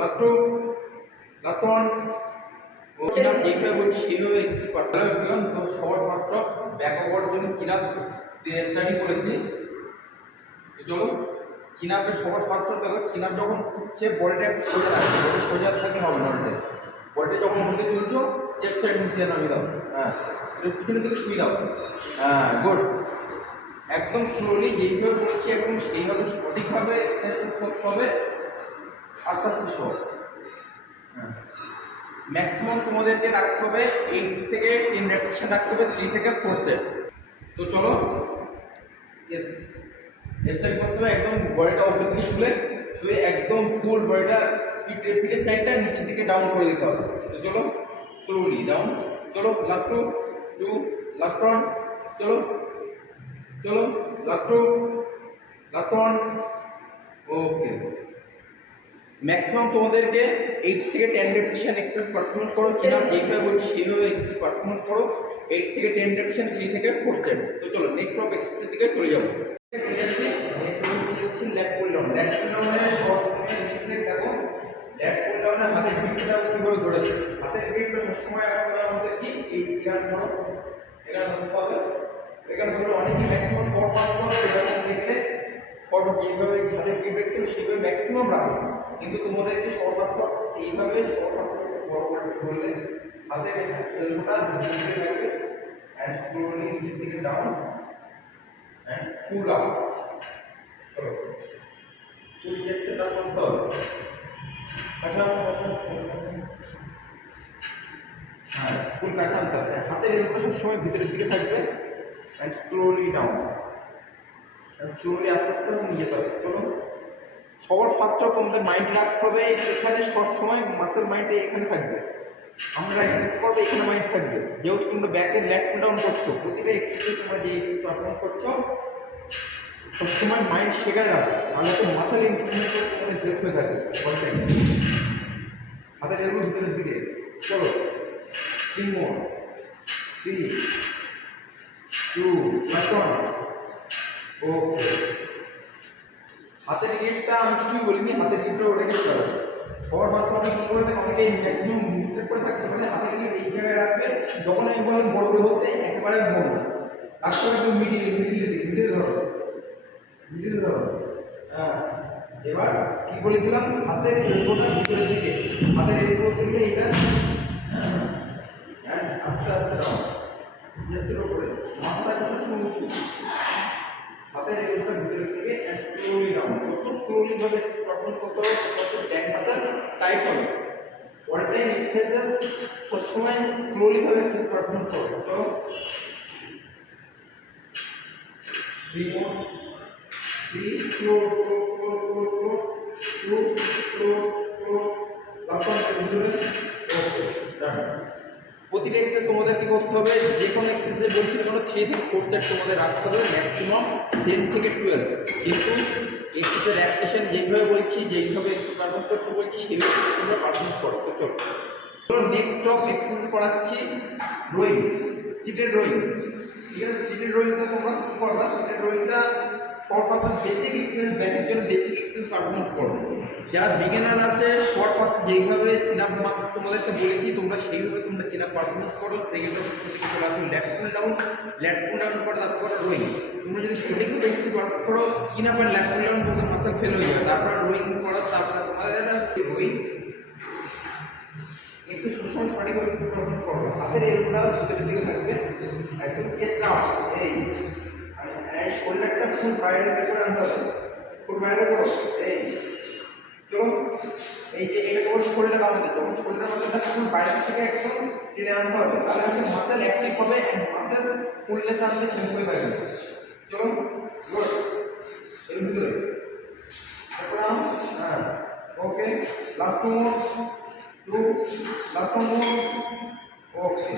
Last two, last one. Chin up যেভাবে বলছি সেইভাবে এক্সিকিউট করতে হবে। তো সবার ফার্স্ট ব্যাক ওভার জন্য চিনাপ স্টাডি করেছি। তো চলো চিনাপের সবার ফার্স্ট দেখো, চিনাপ যখন উঠছে বডিটা সোজা রাখবে, বডি সোজা থাকলে হবে না। বডিটা যখন উঠে তুলছো চেস্টটা নিচে নামিয়ে দাও। হ্যাঁ, পিছনের দিকে শুয়ে দাও। হ্যাঁ, গুড। একদম স্লোলি যেইভাবে বলছি একদম সেইভাবে সঠিকভাবে এক্সারসাইজ করতে হবে। আস্তে আস্তে শো। হ্যাঁ, ম্যাক্সিমাম তোমাদেরকে রাখতে হবে 8 থেকে 10 রেপিটেশন রাখতে হবে, 3 থেকে 4 সেট। তো চলো স্টার্ট করতে হবে। একদম বডিটা উপর দিকে শুয়ে একদম ফুল বডিটা পিঠের সাইডটা নিচের দিকে ডাউন করে দিতে হবে। তো চলো স্লোলি ডাউন। চলো লাস্ট টু, লাস্ট ওয়ান। চলো চলো লাস্ট টু, লাস্ট ওয়ান। ওকে, ম্যাক্সিমাম তোমাদেরকে 8 থেকে 10 রেপিটেশন এক্সারসাইজ পারফরম্যান্স করো। চিনাপ যেভাবে বলছি সেইভাবে এক্সারসাইজ পারফরম্যান্স করো। 8 থেকে 10 রেপিটেশন, 3 থেকে 4 সেট। তো চলো নেক্সট টপ এক্সারসাইজের দিকে চলে যাবো। Left pull down. লেফট পুল ডাউনের শর্ট নিচে দেখো, লেফট পুল ডাউনে হাতের গ্রিপটা কিভাবে ধরেছে। হাতের গ্রিপটা সবসময় রাখতে হবে আমাদের কি এই এখানে ধরো, এখানে ধরতে হবে। এখানে ধরো অনেকই ম্যাক্সিমাম শর্ট পাস করে, এরকম দেখলে শর্ট যেভাবে হাতের গ্রিপ রেখেছিল সেইভাবে ম্যাক্সিমাম রাখো। কিন্তু তোমাদেরকে শর্ট পাস এইভাবে শর্ট পাস বড় করে ধরলে হাতের এলবোটা নিচে থাকবে and slowly নিচের দিকে ডাউন and pull up. চলো ফুল চেস্টটা করতে হবে। আচ্ছা, হ্যাঁ, ফুল কাছে আনতে হবে। হাতের এলবোটা সবসময় ভিতরের দিকে থাকবে and slowly down and slowly আস্তে আস্তে নিয়ে যেতে হবে। চলো সবার ফার্স্ট তোমাদের মাইন্ড রাখতে হবে এখানে, সবসময় মাসেল মাইন্ডে এখানে থাকবে। আমরা এক্সারসাইজ করবো এখানে মাইন্ড থাকবে। যেহেতু তোমরা ব্যাকে ল্যাট পুল ডাউন করছো, প্রতিটা এক্সারসাইজে তোমরা যে এক্সারসাইজ পারফর্ম করছো সবসময় মাইন্ড সেখানে রাখবে, তাহলে তো মাসেল ইন্টিগ্রেশন তোমাদের ব্রেক হয়ে থাকে বলটাই। হাতের এলবো ভিতরের দিকে। চলো 3 মোর, 3 2 1। ওকে, হাতের গ্রিপটা আমি কিছুই বলিনি, হাতের গ্রিপটা ওটা কি করবে সবার মাত্র আমি কি করে থাকি, অনেকে ম্যাক্সিমাম মিস্টেক করে থাকতে পারে। হাতের গ্রিপ এই জায়গায় রাখবে, যখন আমি বললাম বড় করে ধরতে একেবারে বড় রাখতে হবে, একটু মিডিলে ধরো, মিডিলে ধরো। হ্যাঁ, এবার কি বলেছিলাম, হাতের এলবোটা ভিতরের দিকে, হাতের এলবো থেকে এটা আস্তে আস্তে দাও, জাস্ট উপরে মাথাটা একটু উঁচু, হাতের এলবোটা ভিতরের দিকে স্লোলি ডাউন। কত স্লোলি ভাবে পারফর্ম করতে হবে, কত ব্যাক মাসল টাইট হবে। অল টাইম এক্সারসাইজ সবসময় স্লোলি ভাবে এক্সারসাইজ পারফর্ম করো। তো 3 more, 3 slow slow slow slow slow 2 slow slow last one ভিতরে। ওকে, ডান। প্রতিটা এক্সারসাইজ তোমাদের কি করতে হবে, যে কোনো এক্সারসাইজ বলছি তোমরা 3 থেকে 4 সেট তোমাদের রাখতে হবে, ম্যাক্সিমাম 10 থেকে 12। কিন্তু এক্সারসাইজ রেপিটেশন যেভাবে বলছি, যেইভাবে এক্সারসাইজ পারফর্ম করতে বলছি সেইভাবে তোমরা পারফর্ম করো। তো চলো নেক্সট টপ এক্সারসাইজ করাচ্ছি রোয়িং, সিটেড রোয়িং। ঠিক আছে, সিটেড রোয়িংটা তোমরা কি করবা, সিটেড রোয়িংটা শর্ট পাস বেসিক এক্সারসাইজ, ব্যাকের জন্য বেসিক এক্সারসাইজ পারফর্ম করো। যারা বিগিনার আছে শর্ট পাস যেইভাবে চিনাপ মাত্র তোমাদেরকে বলেছি তোমরা সেইভাবে তোমরা চিনাপ পারফরমেন্স করো। সেকেন্ডটা চলে আসুন left pull down, left pull down করে তারপর রোয়িং। তোমরা যদি সঠিকভাবে এক্সারসাইজ পারফর্ম করো, চিনাপ আর লেফট পুল ডাউন তোমাদের মাসল ফেল হয়ে যাবে, তারপর রোয়িং করো, তারপর তোমাদের রোয়িং একটু সবসময় সঠিকভাবে পারফর্ম করো। হাতের এলবোটা ভিতরের দিকে থাকবে, একদম চেস্ট আপ, এই শোল্ডারটা ফুল বাইরে বের করে আনতে হবে, ফুল বাইরে করো। এই চলো, এই যে এটা তোমার শোল্ডার আমাদের, যখন শোল্ডার মাসলটা ফুল বাইরে থেকে একদম টেনে আনতে হবে, তাহলে হচ্ছে মাসল অ্যাক্টিভ হবে এন্ড মাসল ফুলনেস আনতে হেল্প হয়ে যাবে। চলো গুড, এর ভিতরে হ্যাঁ, ওকে, লাস্ট মোর 2, লাস্ট মোর। ওকে,